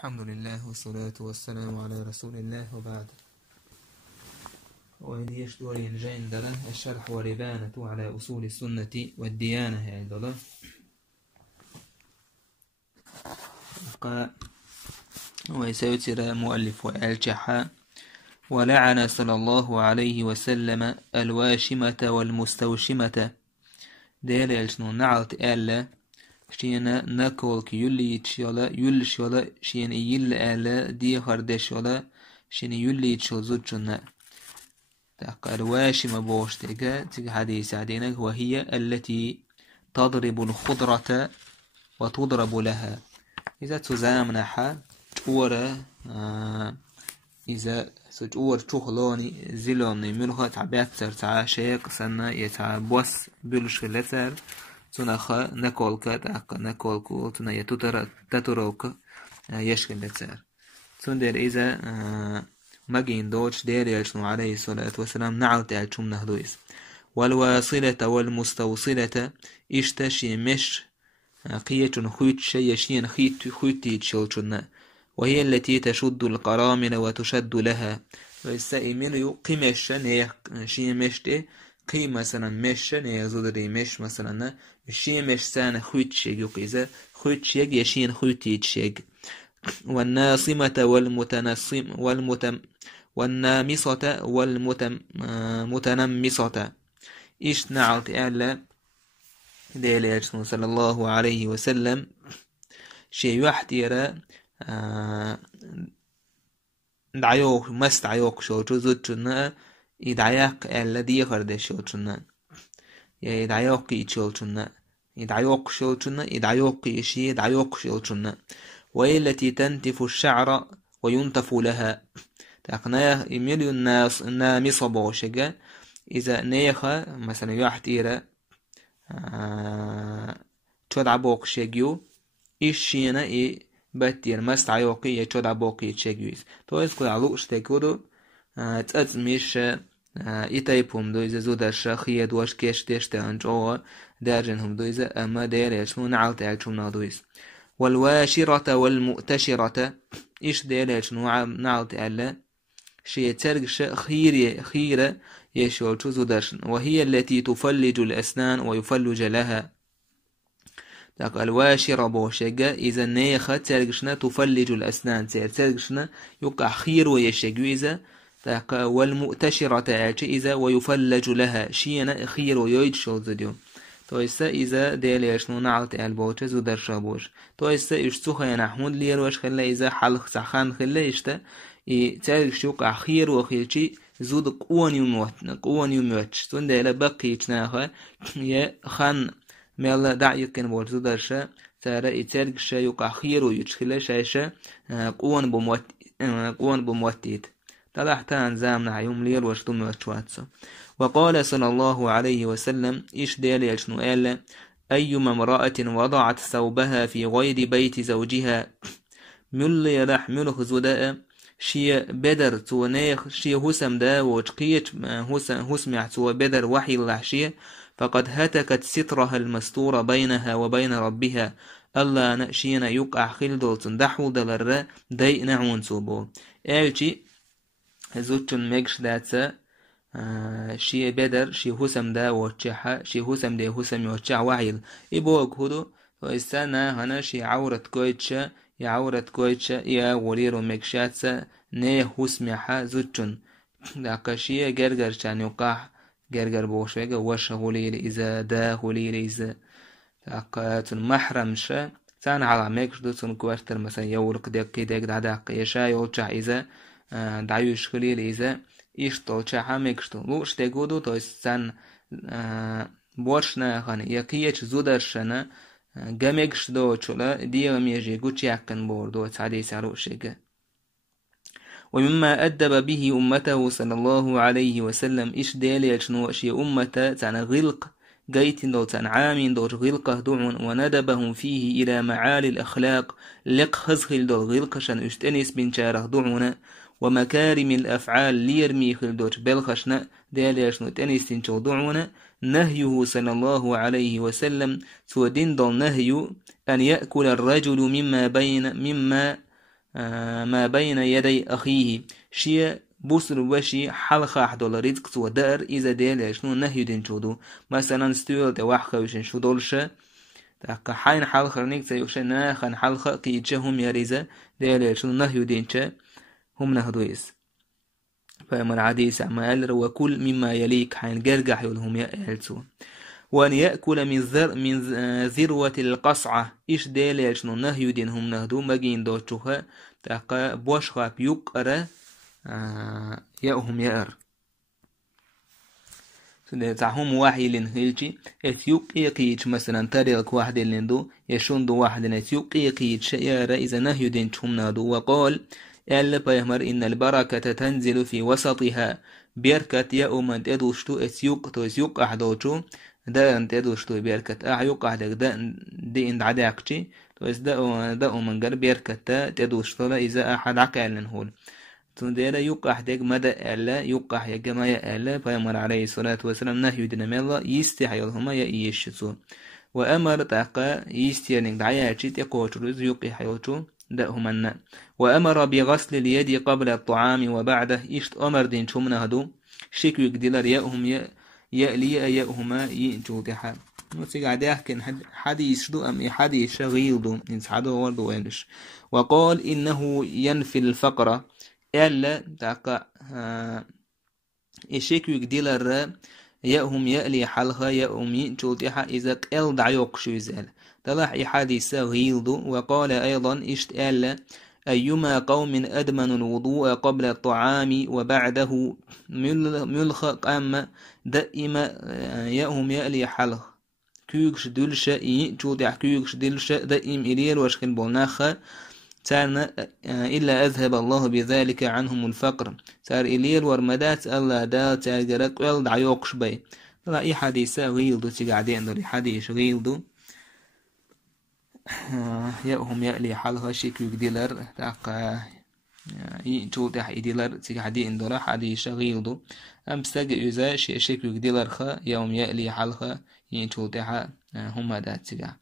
الحمد لله والصلاة والسلام على رسول الله وبعد. وإذ يشتوري الجندلة الشرح والإبانة على أصول السنة والديانة عندنا ويسيتر مؤلف الجحا ولعن صلى الله عليه وسلم الواشمة والمستوشمة ديال الجنو نعلت ألا شينا نكولك يلشيولا شين يل ألا دي خردشولا شين يليتشو زوجنا تاق الواشمة بوشتك تيجي حديث عدينك وهي التي تضرب الخضرة وتضرب لها إذا تزامنها تورا إذا سجور تخلوني زلوني ملخة تعبير تاع شيق سنة يتعبوس بلشلتر تنخا نكولك تاق نكولك تنا يتتروك يشكلتر تندر إذا مجين دوش ديريشنو عليه الصلاة والسلام نعلت عشم نهدويس والواصلة والمستوصلة إشتشي مش قية خيط شيء شين خيطي تشلشنا وهي التي تشد القرامل وتشد لها ويستأمل قمش نيه شي مشتي قيم مثلا مش نيه زودري مش مثلا شي مش سان خيط شيء يقيزة خيط شيء يشين خيطي تشيء والناصمة والنامصة والمتنمصة إيش نعلت أعلى ديلي صلى الله عليه وسلم شيء يحتير دعيوك مست عيوك شو زوجنا يدعيك الذي خرد شوشنا يدعيوك يشوشنا يدعيوك شوشنا يدعيوك يشي يدعيوك شوشنا وهي التي تنتف الشعر وينتف لها تقناه يميل الناس نامص بوشجة إذا نيخا مثلا يحتير تشدع بوك شجيو إيشينا باتير مست عيوقي يتشدع بوكي تشجيوز تويس كل علوش تكودو تأتميش إتايبهم دو إذا زودا شاخية دوش كيش تشتا أنجوه دارجنهم دو إذا أما دير يشمو نعلت عجم نادويس والواشرة والمؤتشرة إيش دير يشمو نعلت ألا شيء ترقش خيرة يشوش زوداش وهي التي تفلج الأسنان ويفلج لها تاق الواشرة بوشجة إذا نيخة ترقشنا تفلج الأسنان ترقشنا يقع خير ويشجو إذا تاق والمؤتشرة إذا ويفلج لها شينا خير ويجشو زديو تويسا إذا ديل يشنو نعلت البوش زودر شابوش تويسا يشتوخ ينحمود ليروش خلا إذا حلق سخان خلا يشتا ترقش يقع خير وخيرشي زود قوان يموتش تندل بقي يتناها يا خان ميلا دعيكن بول زودرشا ترى ترقش يقع خير ويتشخلا شايشا قوان بموتيت تلحتان زامنا يوم ليل وشتو موتشواتسو وقال صلى الله عليه وسلم إيش ديال يشنو ألا أيما امرأة وضعت ثوبها في غير بيت زوجها مل يلحمله زداء شي بدر تونيخ شي هسم دا وشقيت هسمع تو بدر وحي اللحشية فقد هتكت سترها المستور بينها وبين ربها ألا نأشينا يقع خلدو تندحو دلر دي نعون توبو ألشي زوجن ميكش داتسا شي بدر شي هسم دا وشحا شي هسم دا هسم وشح وحيل إبوك هدو وإستانا هنا شي عورة كويتشا يا عورة كويتشا يا وليرو مكشاتسا نيه هسميحا زوجن داقشية جرجر شان يقع جرجر بوشيغا وش غولير إذا دا غولير إذا داقاتن محرمشا تان على مكش دوتن كوارتر مثلا يورق دقي داق يشا يوچح إذا دعيوش غولير إذا إشتو چحا مكشتو لوش تقودو تويس تان بوشنا خاني يقيش زودرشنا جمعش دو چولا ديغ ميجي قوش يحكن بوردو تعديس عروشيغا ومما أدب به أمته صلى الله عليه وسلم إش ديل يجنو أشي أمة تان غلق جيت دو تان عامين دو غلقه دعون وندبهم فيه إلى معالي الأخلاق لق خزخل دو غلقشن اشتنس بن شاره دعون ومكارم الأفعال ليرمي خلدوش بلخشنا ديل يجنو تنسين شو دعون نهيه صلى الله عليه وسلم سودين دو نهي أن يأكل الرجل مما ما بين يدي أخيه شيء بوسر وشي حلقة $1 رزق تو دار إذا ديل شنو نهي دين شودو مثلا ستيل توحخ وشن شو دولشة تاك حين حلقة نيك سيوشة ناخن حلقة قيتشهم يريزة ديل شنو نهي دين شا هم نهدويس فمن عديس عمال وكل مما يليك حين جرجح يولهم يألسون وأن يأكل من ذروة القصعة إيش ديل شنو نهي دين هم نهدو مجين دوتشوها تاك بوشخا بيقرأ يأهم يأر تعهم واحد لنهيجي اثيوق يقيج مثلا تاريخ واحد لندو يشوندو واحد اثيوق يقيج شيارة إذا نهي دين تهم نادو وقال ألا بيهمر إن البركة تنزل في وسطها بيركة يأم أن تدوشتو اثيوق تو اثيوق أحدوشو دا أن تدوشتو بيركة أحيوق أحدك دا دي إند عداقشي تو إز دا أمنجر بيركة تدوشتو إذا أحد عقال لنهول تندير يقح ديك مدى ألا يقح يجمع ألا فيمر عليه الصلاة والسلام نهي دينام الله يستحي لهما يأيشتو وأمر تاقا يستيرنك دعياتي تقوشرز يقح يوتو دأهما وأمر بغسل اليد قبل الطعام وبعده إشت أمر دين شمنا هدو شكو يقدلر يأهم يألي يأهما ينجوتها نسيق عديك حديث دو أم حديث شغيل دو نسحدو وردو وينش وقال إنه ينفي الفقر ألا تاقا إشيكو يقدلر يأهم يألي حلها يأهم ينجوتها إذا قل دعيوك شو يزال طلع حديث غيلد وقال أيضا اشتأل أيما قوم أدمن الوضوء قبل الطعام وبعده ملخ قام دائما يأهم يألي حله كيوكش دلش ينجوتح كيوكش دلش دائم إليل وشكن بولناخ سارنا إلا أذهب الله بذلك عنهم الفقر سار إليل ورمدات الله دا تاجرك ويل دعيوكش بي طلع حديث غيلد تقعدين دوري حديث غيلد يأهم يألي حالها شيك يقدلر تاقا يجوتح إدلر تقعدي اندورا حدي شغيلدو أم بستاق إذا شيك يقدلر خا يوم يألي حالها يجوتح هما دات تقع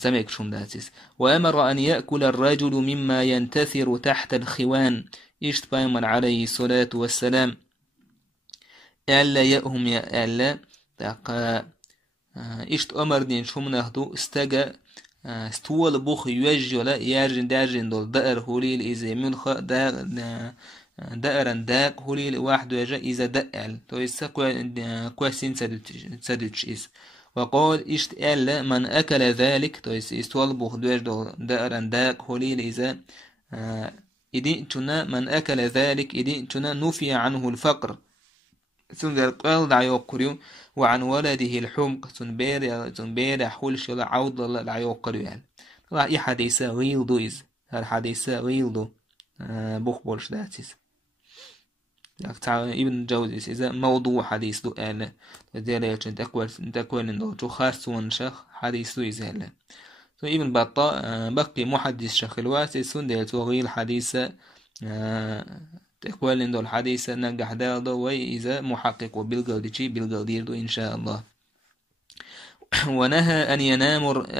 تميك شم داتس وأمر أن يأكل الرجل مما ينتثر تحت الخوان إشت بايمر عليه الصلاة والسلام ألا يأهم يألا تاقا إشت أمر دين شم نهدو استجا استوال بوخ يوجه لا يارجن دارجن دول دائر هوليل إذا منخ دائرا داق هوليل واحد ويجا إذا دقل تو يسا كواسين سادوش إس وقال إشت ألا من أكل ذلك تو استوال بوخ دول دائرا داق هوليل إذا إدينتنا من أكل ذلك إدينتنا نفي عنه الفقر ثم قال دعيوقريو وعن ولده الحمق تنبير حولش ولا عود الله دعيوقريو يعني طبعا إي حديثة غيلدو إز هالحديثة غيلدو بوخبولش داتيس ابن جوزيس إذا موضوع حديث دو آله لذلك تقوى لندو جو خاص ونشخ حديث دو إزالة ابن بطا بقي محدث شخ الواسي سندل توغيل حديثة تقوى لندو الحديثة نجح دالدو وإذا محقق بالقلدير إن شاء الله ونهى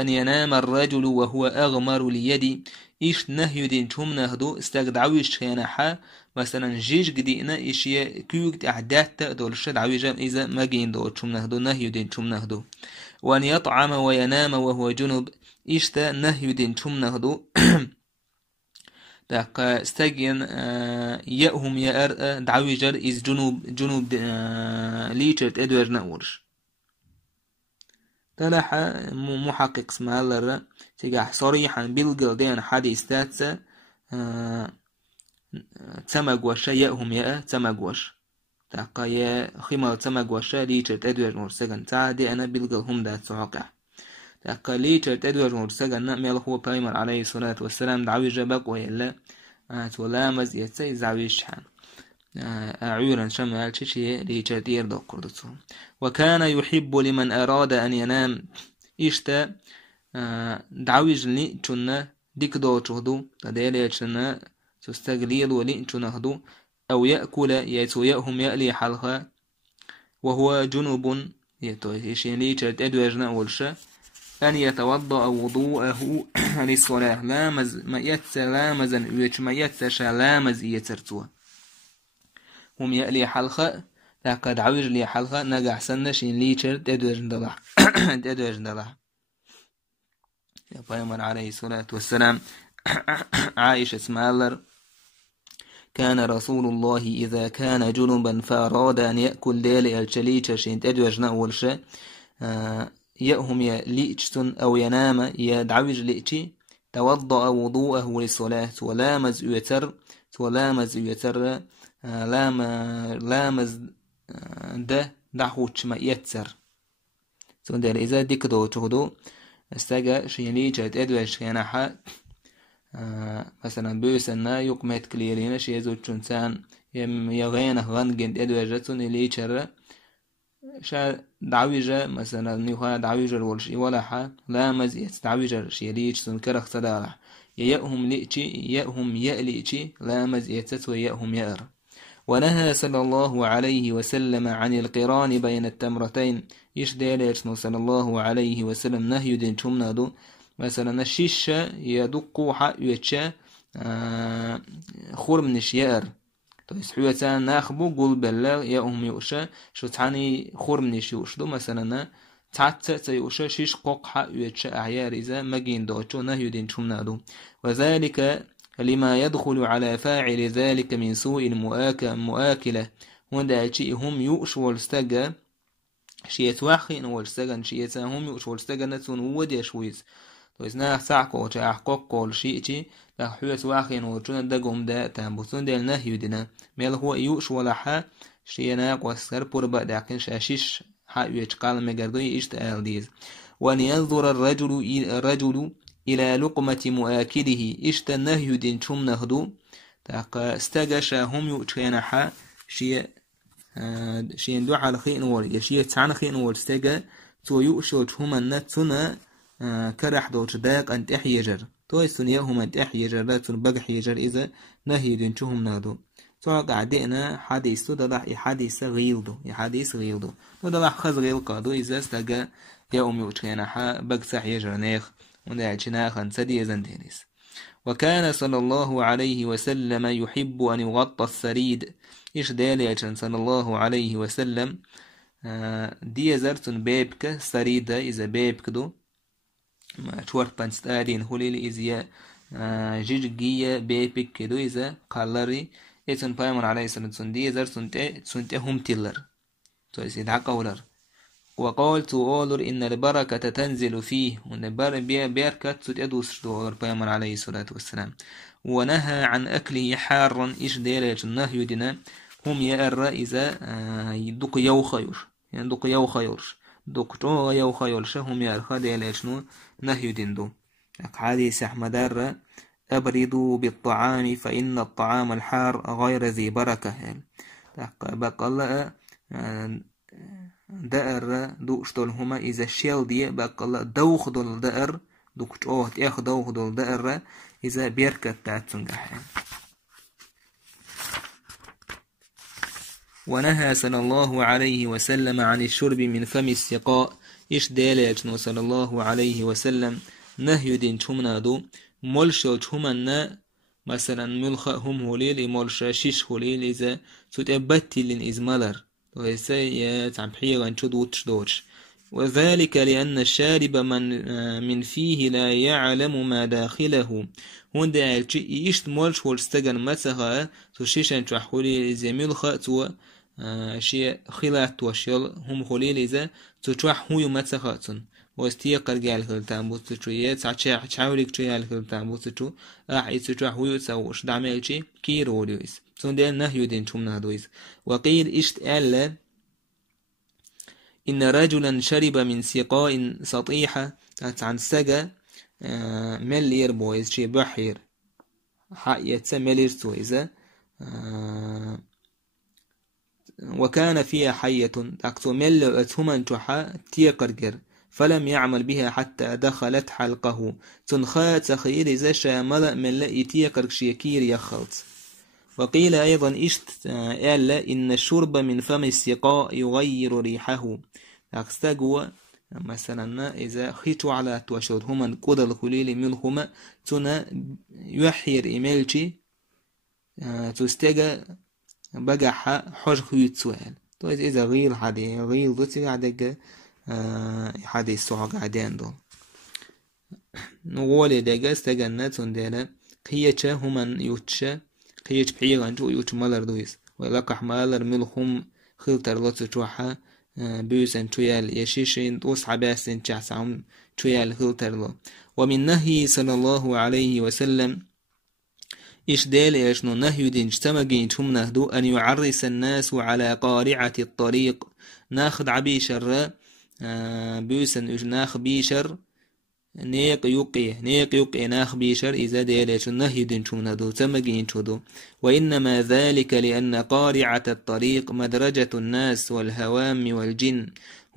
أن ينام الرجل وهو أغمر اليد إيش نهي دين شم نهدو استقدعويش خيانحا مثلا جيش قدينا إيشيا كيوك أحداث تأدول الشد عويجا إذا ما جين دو شم نهدو نهي دين شم نهدو وأن يطعم وينام وهو جنوب إيشتا نهي دين شم نهدو داقا استجين يأهم يأر دعويجر إز جنوب ليشت إدوار نأورش تلاح محقق اسمه الله تيجح صريحا بالقلدين حديث تاتسا تمقوش يأهم يأ تمقوش تاقا يا خمال تمقوش ليشت إدوار مرسقن تعدي أنا بالقلهم دات سعقع تاقا ليشت إدوار مرسقن نأميل هو بايمر عليه الصلاة والسلام دعويجا بقوة يلا تولامز يتسي زعويش حان أعيرا شمال شيء ليشتير دو قردتو وكان يحب لمن أراد أن ينام إشتا دعويج لي چنا ديك دو چهدو تدالي چنا تستغليل ولي چنا هدو أو يأكل يتو يأهم يألي حلها وهو جنوب يتو يشين لي چرت أدواجنا أولشا أن يتوضأ وضوءه للصلاة لامز ما يتسر لامزا ويش ما يتسر لامز يترتوا هم يألي حلقة لقد عوج لي حلقة نجح سنشين ليشر تدوج دلح تدوج دلح يا بيامر عليه الصلاة والسلام عائشة اسمالر كان رسول الله إذا كان جنبا فأراد أن يأكل دالي الشليشة شين تدوج نأول شيء يأهم يليتشتن أو ينام يدعوج ليتشي توضأ وضوءه للصلاة ولامز يتر لامز ده دحوش ما يتسر سندر إذا ديكدو تخدو استجا شينيجا تدوش كيناحا مثلا بيسنا يقمت كليرين شيزو تشنسان يغينه غنجن تدوجتون إليشر شا دعويجة مثلا نيوها دعويجة الولشي ولا حا لامز يتدعويجة شيريج سنكرخ صدارح يأهم لئشي يأهم يألئشي لامز يتسوى يأهم يأر ونهى صلى الله عليه وسلم عن القران بين التمرتين إيش دياليشنو صلى الله عليه وسلم نهي دين شمنادو مثلا الشيشة يدقو حق يتشا خور من الشيار حويتا ناخبو قول بلا يا يوشا شو تعني خور من يوشدو مثلا تعتا يوشا شيش قوق حق يتشا أعيار إذا مجين دوتشو نهي دين شمنادو وذلك لما يدخل على فاعل ذلك من سوء المؤاكلة وندا شيء هم يوش والستجا شيت واخين والستجا شيت هم يوش والستجا نتون ودي شويز تويز نا ساعكو تاع حقوق شيء لا حويت واخين وجون دقوم دا تنبوتون ديال نهي دينا ميل هو يوش ولا حا شينا قوسر بور بعد لكن شاشيش حا يتقال مجردو يشت الديز وان ينظر الرجل إلى لقمة مؤاكله إشت النهي دين شم نهدو تاق استجاشا هم يؤتينا حا شيء دو على خين ور يشيء تعن خين ور استجا تو يؤشوت هم النتنا كرح دوت داق أنت إحيجر تو يسنيهم أنت إحيجر لا تنبغ حيجر إذا نهي دين شهم نهدو تو قعدنا حديث تو دلح حديث غيلدو حديث غيلدو تو دلح خز غيل قادو إذا استجا يوم يؤتينا حا بقص حيجر نيخ وكان صلى الله عليه وسلم يحب أن يغطى السريد إيش دالي صلى الله عليه وسلم دي زرتن بيبك سريدة إذا بيبك دو ما شورت بانستادين هوليل إزياء جيجية بيبك كدو إذا قالري إتن بايمون عليه السلام دي زرتن هم تلر تو إذا دعقولر وقالت أولر إن البركة تنزل فيه ونبر بيركة تدوس دور بيامر عليه الصلاة والسلام ونهى عن أكله حارا إيش ديرج النهي دينا هم يأر إذا يدق يوخير يعني دق يوخيرش دق تو يوخيرش هم يأر ديرج نهي ديندو حديث أحمد أبردوا بالطعام فإن الطعام الحار غير ذي بركة بقى الله دائر دوشتول هما إذا شيل دي بقى دوخ دول دائر دوكت أوه تأخ دوخ دول دائر إذا بيركت تاتسنجح. ونهى صلى الله عليه وسلم عن الشرب من فم السقاء إيش دالجن صلى الله عليه وسلم نهي دين شمنادو ملشو شمنا مثلا ملخا هم هوليل ملشا شيش هوليل إذا تتبتل إزمالر وذلك لأن الشارب من فيه لا يعلم ما داخله هون ده يشت مولش والستجن مسخة تشيشن تحولي زميل خاتوا شيء خلات وشيل هم خليل إذا تشوح هو مسخاتن واستيقر جال خلتان بوستشويات تحاولك تشيال خلتان بوستشو يتشوح هو يسوش دعمل شيء كيروليس سندل نهي دين شمنا دويس وقيل إشت ألا إن رجلا شرب من سقاء سطيحة عن سجا ملير بويز شي بحير حقيت ملير سويزة وكان فيها حية تكتو مل أتهما تحا تيقرقر فلم يعمل بها حتى دخلت حلقه تنخات تخير إذا شامل من لأي تيقرق شيكير يخلط. وقيل أيضا إشت ألا إن الشرب من فم السقاء يغير ريحه أكستقوى مثلا إذا خيتو على توشود هما قدر خليل ملهما تنا يحير إيميلتي تستجا بقى حج خيط سؤال طيب إذا غير حدي غير ضتي عدك حدي السوق عدين دول نقول دجا استجنا تندلا خيتشا هما يوتشا خيتش بحيران جو يوتش مالر دويس ولقح مالر ملهم خلتر لطو توحا بيوسن تويال يشيشين توس عباسين تشعسعهم تويال خلتر لو ومن نهي صلى الله عليه وسلم إيش دال إيشنو نهي دين اجتمعين تهم نهدو أن يعرس الناس على قارعة الطريق ناخد عبيشر بيوسن إيش ناخ بيشر نيق يقي ناخ بيشر إذا ديلش النهي دين شمندو تمجين شدو وإنما ذلك لأن قارعة الطريق مدرجة الناس والهوام والجن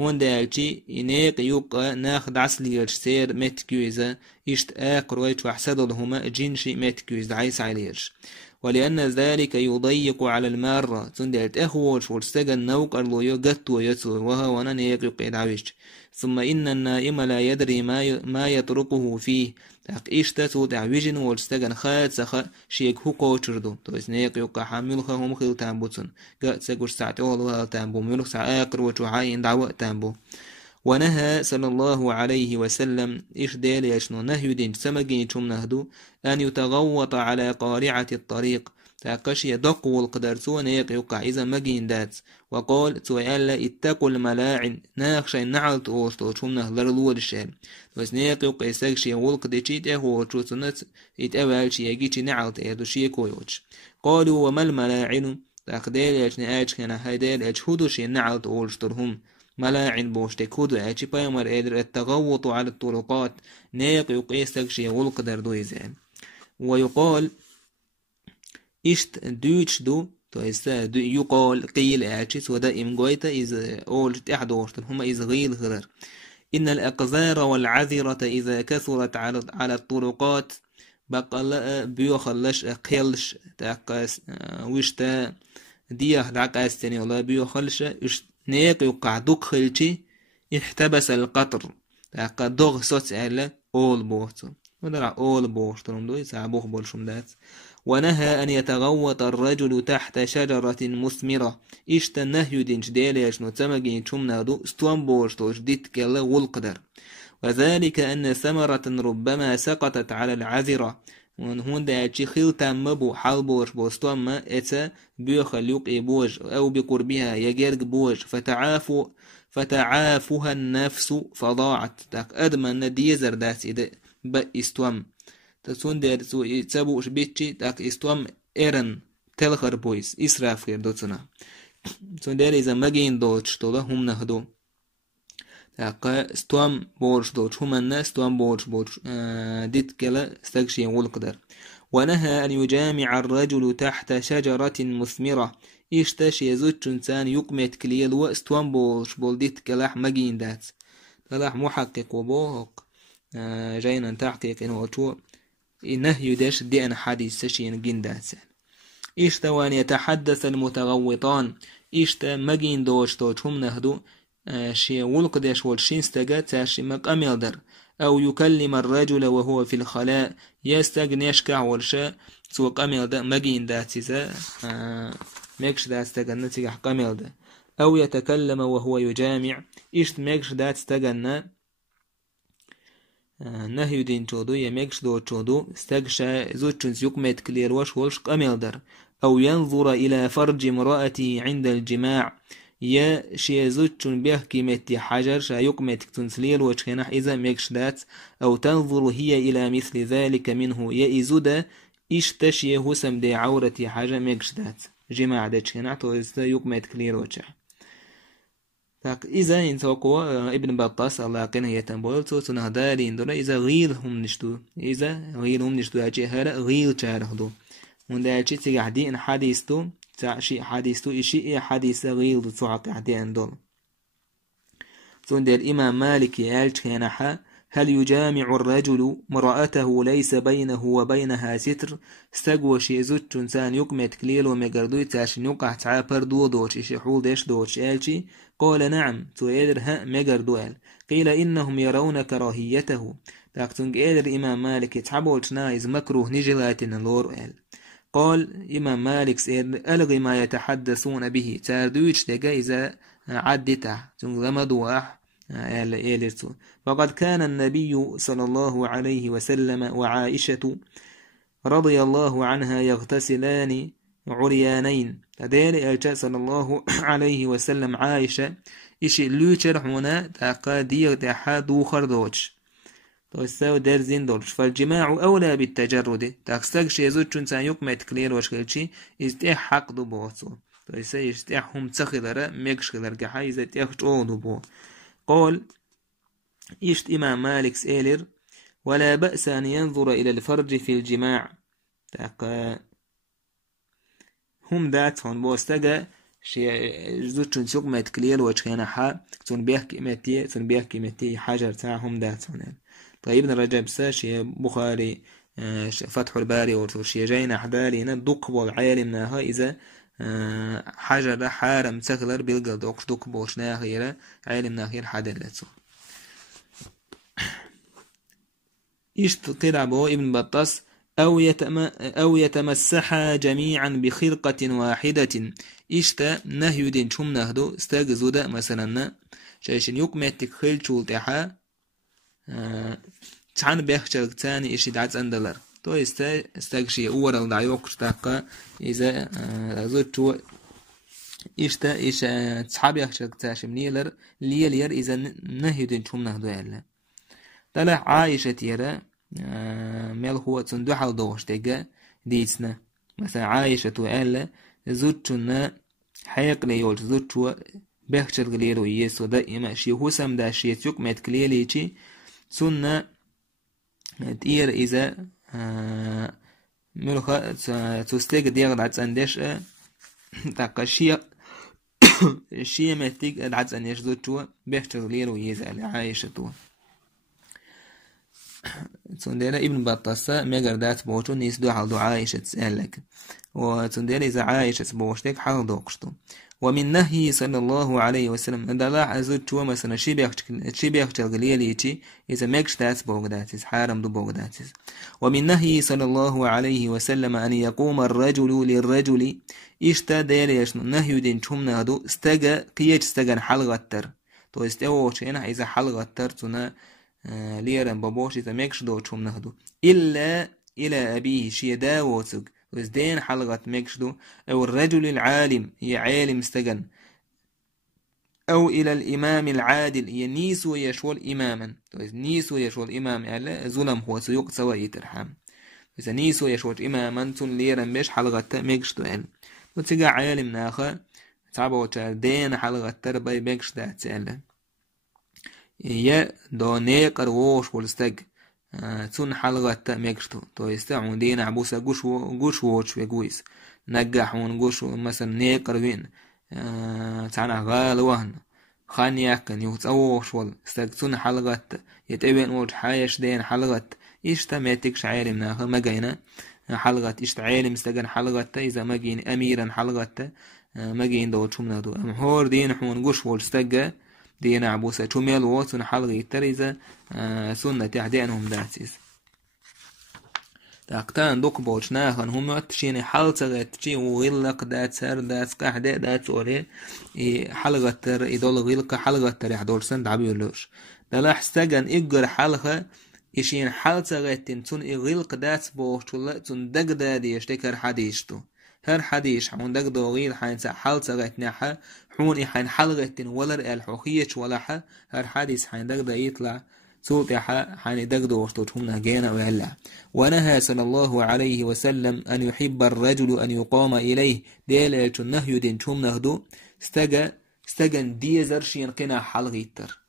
هون دالشي نيق يقى ناخد عسلي السير متكويزا إشت آقر ويتو أحسدو لهما جنشي متكويز عيس عليش ولأن ذلك يضيق على المارة تندلت أخوش والسجن نوق أرلو قطو يسور وهو نيق يقي دعويش ثم إن النائم لا يدري ما يطرقه فيه تاق إشتاتو دعويجن والستجن خاد سخا شيك هو قوشردو تويس نيق يقى حاملخا هم خيل تامبوتن قات ساقوش ساعتوه لها تامبو ملوخ ساع آقر وشوحاين دعوة تامبو ونهى صلى الله عليه وسلم إيش دال يشنو نهي دين سمجين شم نهدو أن يتغوط على قارعة الطريق تاقش يدق والقدر سوى نيق يقع إذا مجين دات وقال سوى اتقوا الملاعن ناخش نعل تورتو شم نهلر لول الشام بس نيق يقع يساقش والقدر شيت اهو شو سنت يتأول شي يجيش نعل تأدو شي كويوش قالوا وما الملاعن تاقدال يشني آج كان هيدال أجهدو شي نعل تورشترهم ملاعن بوشتكودو اجي بايمر ادر التغوط على الطرقات نيق يقيسك شي والقدر دويزان ويقال اشت دوتش دو تويسا دو يقال قيل اجي سودا امغويتا اذا اولت احدورت هما اذا غيل غرر ان الاقذار والعذرة اذا كثرت على الطرقات بقى بيوخلش قيلش تاقاس وشتا ديخ دعقاس تاني والله بيوخلش نيق يقع دخلتي احتبس القطر تاقا دوغ صوت على اول بوستو ودرع اول بوستو دو يسعبوه بولشم دات ونهى أن يتغوط الرجل تحت شجرة مثمرة إشتا النهي دينش ديليش نتمجين شمنا دو استوان بوستو جديد كلا والقدر وذلك أن ثمرة ربما سقطت على العذرة وهون دايتشي خيلتا مبو حالبوش بوستوان ما إتا بيوخل يقي بوج أو بقربها يجرق بوج فتعافها النفس فضاعت تاك أدمن ديزر داس إذا بإستوام تسون دير سو تسابوش بيتشي تاك إستوام إيرن تلخر بويس إسراف غير دوتنا سون دير إذا مجين دوتش طولا هم نهدو تاك استوام بورش دوتش هم الناس استوام بورش ديت كلا استكشي والقدر ونهى أن يجامع الرجل تحت شجرة مثمرة إشتاش يزوج إنسان يقمت كليل واستوان بورش بولديت كلاح مجين دات كلاح محقق وبوق جاينا تحقيق إنه أتو إنه يداش دي أنا حديث سشين جندات إشتا وأن يتحدث المتغوطان إشتا مجين دوش توش هم نهدو شي ولقداش والشين استجات تاشي مقامل در أو يكلم الرجل وهو في الخلاء يستغنيشكع والشاء سوى قامل دا مجين داتيزا ميكش دات استغنى تيجح قامل دا أو يتكلم وهو يجامع إشت ميكش دات استغنى نهي دين چودو يميكش دو چودو استغشى زوجنس يقمت كلير وش قامل در أو ينظر إلى فرج امرأتي عند الجماع يا شي زوجن بيحكي متي حجر شا يقمت تنسليل وشكنح إذا ميكش دات أو تنظر هي إلى مثل ذلك منه يا إزودا إشتشي هسم دي عورتي حاجة ميكش دات جماع دي شكنح إذا يقمت كلير وشح إذا إنساقوا ابن بطاس الله يقنه يتنبولتو تنهدالي إندولا إذا غيرهم نشتو أجي هلا غير شارخدو وندا أجي تيجي إن حديثتو تعشي حديثتو إشي حديث غير تعقي عدي أندول تندى الإمام مالك يالج كينحا هل يجامع الرجل مرأته ليس بينه وبينها ستر استقوى شي زوج إنسان يقمت كليل ومقردوي تاشي يقع تعابر دو دوش إشي حول ديش دوش يالجي قال نعم تويدر ها مقردوال قيل إنهم يرون كراهيته تاكتون قيل إمام مالك يتحبولتنا إذ مكروه نجلاتنا لور قال إمام مالك ألغي ما يتحدثون به تاردوش دقا إذا عدته تنغمدوا فقد كان النبي صلى الله عليه وسلم وعائشة رضي الله عنها يغتسلان عريانين تدير الجاء صلى الله عليه وسلم عائشة إشي لوشر هنا تقادير تحادو خردوش توساو درزين دولش فالجماع أولى بالتجرد تاكستاك شيزوت شنسان يقمت كلير وشكلشي استيح حق دو بوصو توسا يستيحهم تخلر ميكشخلر كحايزة تيخ دو بو قول إشت إمام مالك سئلر ولا بأس أن ينظر إلى الفرج في الجماع تاقا هم دات هون بوستاقا زوجون سوق ما يتكليل وشكينا حا تون بيحكي متي حجر تاعهم دات هون طيب ابن رجب ساشي بخاري فتح الباري وشي جاينا حدالي ندق والعالمناها إذا حجر حارم تغلر بيلقى دوكش دق بوشناها غير عالمنا غير حدلتو إشت قرعبو ابن بطاس أو يتمسحا جميعا بخرقة واحدة إشتا نهي دين شم نهدو استغزودا مثلا شايشن يقمتك خيل شولتها تحن بيخشل تاني إشي دعت أندلر تو استغشي أورا الدعيوك شتاقا إذا زوجو إشتا إشا تصحاب يخشل تاشم نيلر ليلير إذا نهي دين شم نهدو يلا طلع عائشة تيرا ميل هو تندو حال دوش تيجا ديتنا مثلا عائشة وقال زوجنا حيق ليول زوجو بيخشل غليرو يسو دائما شي هو سم دا شي تيوك ميت كليليشي سنة تير إذا ملخا تستيق ديغ دعت أندش تاقا شي ميتيق دعت أندش زوجو بيخشل غليرو يزال عائشة تندير ابن بطاسة ميقر دات بوشو نيسدو حالدو عائشة تسألك وتندير إذا عائشة بوشتك حالدو قشتو ومن نهي صلى الله عليه وسلم ندلاع أزوجو مثلا شي بيخشل غليليتي إذا ميقش دات بوغداتيس حارم دو بوغداتيس ومن نهي صلى الله عليه وسلم أن يقوم الرجل للرجل إشتا دير يشنو نهي دين شمنا دو استغى قيج استغى حلغتر تو استووش هنا إذا حلغتر تنا ليرن بابوش إذا ميكش دو تشوم نهدو إلا إلى أبيه شي داوتك وزدين حلقة ميكش دو أو الرجل العالم هي عالم استغن أو إلى الإمام العادل هي نيسو يشول إماما نيسو يشول إمام على ظلم هو سيوق سوائي ترحم إذا نيسو يشول إماما تون ليرن بيش حلقة ميكش دو علم وتقع عالم ناخر تعبو دين حلقة تربي ميكش دا تسأله يا دوني قروش ولستج تون حلقة ميكشتو تو يستعون دين عبوسا قوش ووش ويقويس نجحون قوش مثلا نيقروين تعنا غال وهن خان ياكن يوتسوش ول استج تون حلقة يتبين وش حايش دين حلقة إشتميتكش عالم ناخر مجينا حلقة إشت عالم استجن حلقة إذا مجين أميرا حلقة مجين دوت شمنا دو أمهور دين حون قوش ولستج دينا عبوسة شميل ووتون حلقة التريزة سنة تعدينهم داتيز تاقتان دوك بوشناخن هم يتشيني حلقة تشي وغلق دات سر دات قحدة دات سوري حلقة تر إدول غلق حلقة تر يحدول سند عبيولوش دلاح استجن إجر حلقة إشين حلقة تنتون إغلق دات بوشولا تون دق دادي يشتكر حديشتو هر حديش حون دق دوغيل حينسا حلقة نحا حون حين حلقة ولر الحوخية ولحا هر حديث حين دق دا يطلع صوت حين دق دوشتوتهم جينا ويلا ونهى صلى الله عليه وسلم أن يحب الرجل أن يقام إليه ديل النهي دين شوم نهدو استجن ديزر شين قنا حلقيتر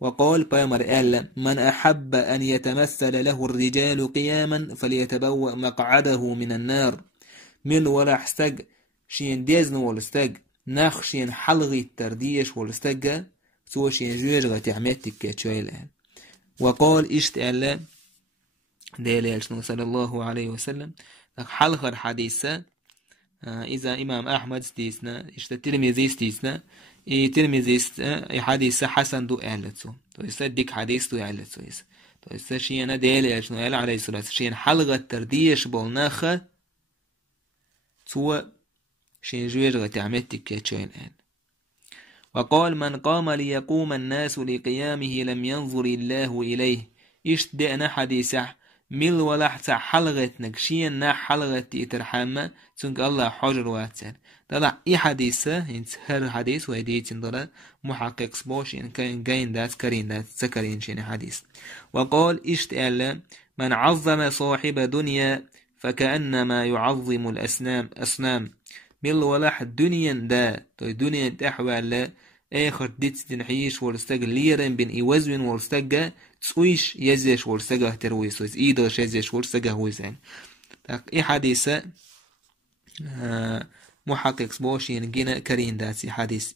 وقال بامر ألا من أحب أن يتمثل له الرجال قياما فليتبوأ مقعده من النار من ولا حستج شين ديزن والستج ناخ شين حلغي الترديش والستجة سوى شين جوجة تعمتك كتشويلها وقال إشت ألا ديلي صلى الله عليه وسلم حلغر حديثة إذا إمام أحمد ستيسنا إشت الترمذي ستيسنا ترمذي حديث حسن دو أهلتو تو يصدق حديث دو أهلتو تو يستشين ديل أجنو أهل عليه الصلاة والسلام حلقة ترديش بولناخ تو شين جوير تعمتك كتشوين أهل. وقال من قام ليقوم الناس لقيامه لم ينظر الله إليه دعنا حديثة مل ولحت حلقة نقشين نا حلقة ترحمة تنك الله حجر واتسال طلع حديثة هر حديث ويديت تنظر محقق سبوش إن كان جاين دات كرين دات سكرين شين حديث. وقال ألا من عظم صاحب دنيا فكأنما يعظم الأصنام مل ولح دنيا دا تو دنيا تحوال آخر ديت تنحيش ورستج ليرن بين إيوزن ورستج تسويش يزيش ورستجه ترويس ويس إيداش يزيش ورستجه ويزان. تاك حديثة محقق سبوشين جينا كرين داتي حديث.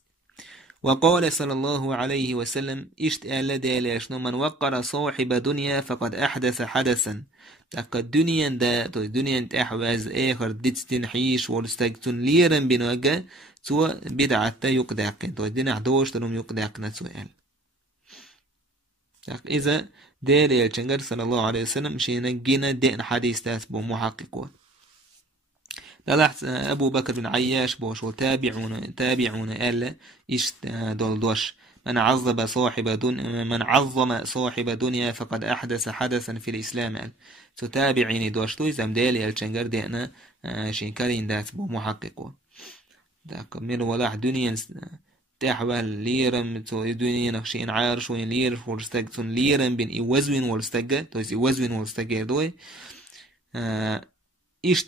وقال صلى الله عليه وسلم ألا داليش من وقر صاحب دنيا فقد أحدث حدثا. تاك الدنيا دا تو الدنيا تحواز آخر ديت تنحيش ورستج تنليرن بين وجه تو بدعة يقداقن تو الدين عدوش تنم يقداقن سؤال. إذا دير يلشنجر صلى الله عليه وسلم شينا جينا دين حديث تاسبو محققه. للاحظ أبو بكر بن عياش بوش وتابعون ألا دولدوش من عظم صاحب دنيا فقد أحدث حدثا في الإسلام. تتابعيني دوش تو إذا مدير يلشنجر دينا شينكارين تاسبو محققه. من ولا دنيا تحوال ليرم تو دنيا نخشين عارش وين لير فورستج تون ليرم بين إيوزوين ورستجة تو إيوزوين ورستجة دوي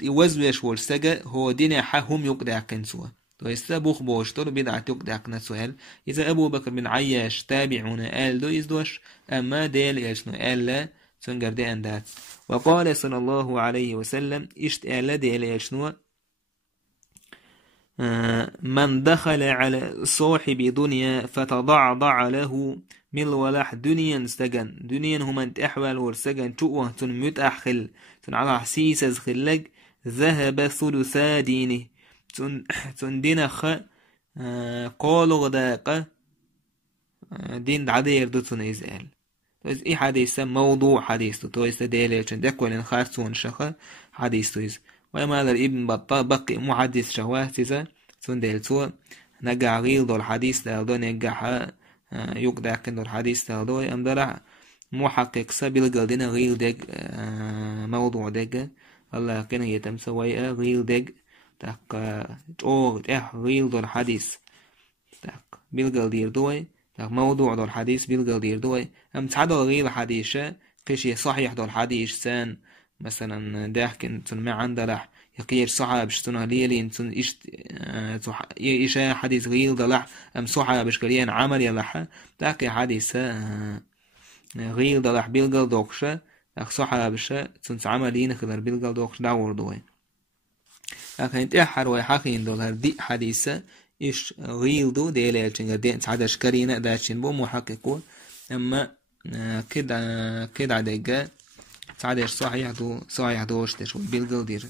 إيوزويش ورستجة هو دين حهم يقدع كنسوا تو يستبوخ بوشتر بدعة يقدع كنسوال. إذا أبو بكر بن عياش تابعون آل دو إزدوش أما ديل إيشنو آل لا تنقر دي أندات. وقال صلى الله عليه وسلم آل ديل إيشنو من دخل على صاحب دنيا فتضعضع له من ولح دنيا استجن دنيا هما تحول ورسجن شوه تن متأخل تن على حسيس خلج ذهب ثلثا دينه تن دينخ قالوا غداق دين عدير دتن إزال. بس إيه حديث موضوع حديث تو يستدل عشان دكوالين خارسون شخا حديث تويز. وما ذا ابن بطال بقي محدث شواهتزا سندل تو نجع غيل دول حديث دو نجع يقدع كندول حديث دو أمدرع محقق سبيل قلدنا غيل دق موضوع دق الله كنا يتمسوي غيل دق تاك أو غيل دول حديث تاك بالقلدير دوي تاك موضوع دول حديث بالقلدير دوي أم تعدل غيل حديثة كشي صحيح دول حديث سان مثلا داحكن تن ما عندلح يقير صحاب شتنا ليلين تن إيش حديث غيل دلح أم صحاب بشكليان عمل يلح تاكي حديث غيل دلح بيلقل دوكشة أخ صحاب شة تن عملين خلر بيلقل دوكش داور دوي لكن تأحر ويحقين دولار دي حديثة إيش غيل دو ديلي تنجا دين تعدش كرينة داشين بو محققو أما كده ديجا تعدش صحيح دوش تشو بيلقل دير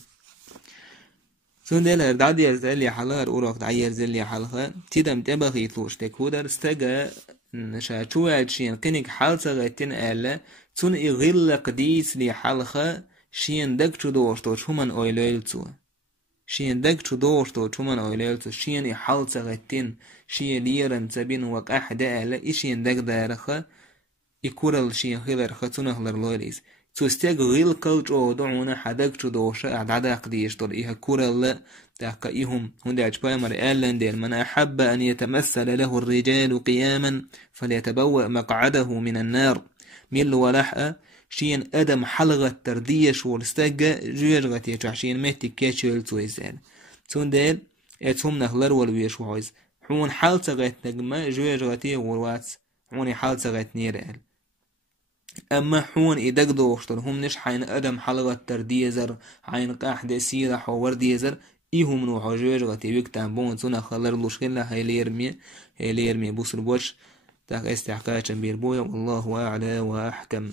سندل دادير زلي حلار أوراق دعير زلي حلقة تدم تبغي توش تكودر استجا نشاتوا شين كنك حالة غتين ألا تون إغل قديس لي حلقة شين دكتو دوش توش همان أويليلتو شين دكتو دوش توش همان أويليلتو شين حالة غتين شين ليرن تبين وق أحد ألا إشين دك دارخة يكورل شين خيلر خطونه خلر لوريس تستيق غيل كلج أو دعونا حدك تدوشة عددا قديش طول إيها كورل تاكا إيهم هندي عجباء مرئالن دير من أحب أن يتمثل له الرجال قياما فليتبوأ مقعده من النار ميل ولحقة شين أدم حلغة ترديش والستاقة جوجغة يتعشين مهتي كاتشويل تويزال تندل اتهم نخلر والويش وعوز حون حالة غيت نجمة جوجغة والوات حوني حالة غيت نيرال أما حون إدق دوشتر هم نش حين أدم حلقة ترديزر حين قاحدة سيرة حوار ديزر إيهم نوحو جوجغة تيوك تنبون تنا خلر لوشكلا هاي ليرمي بوصر بوش تاك استحقاقا بيربويا والله أعلى وأحكم.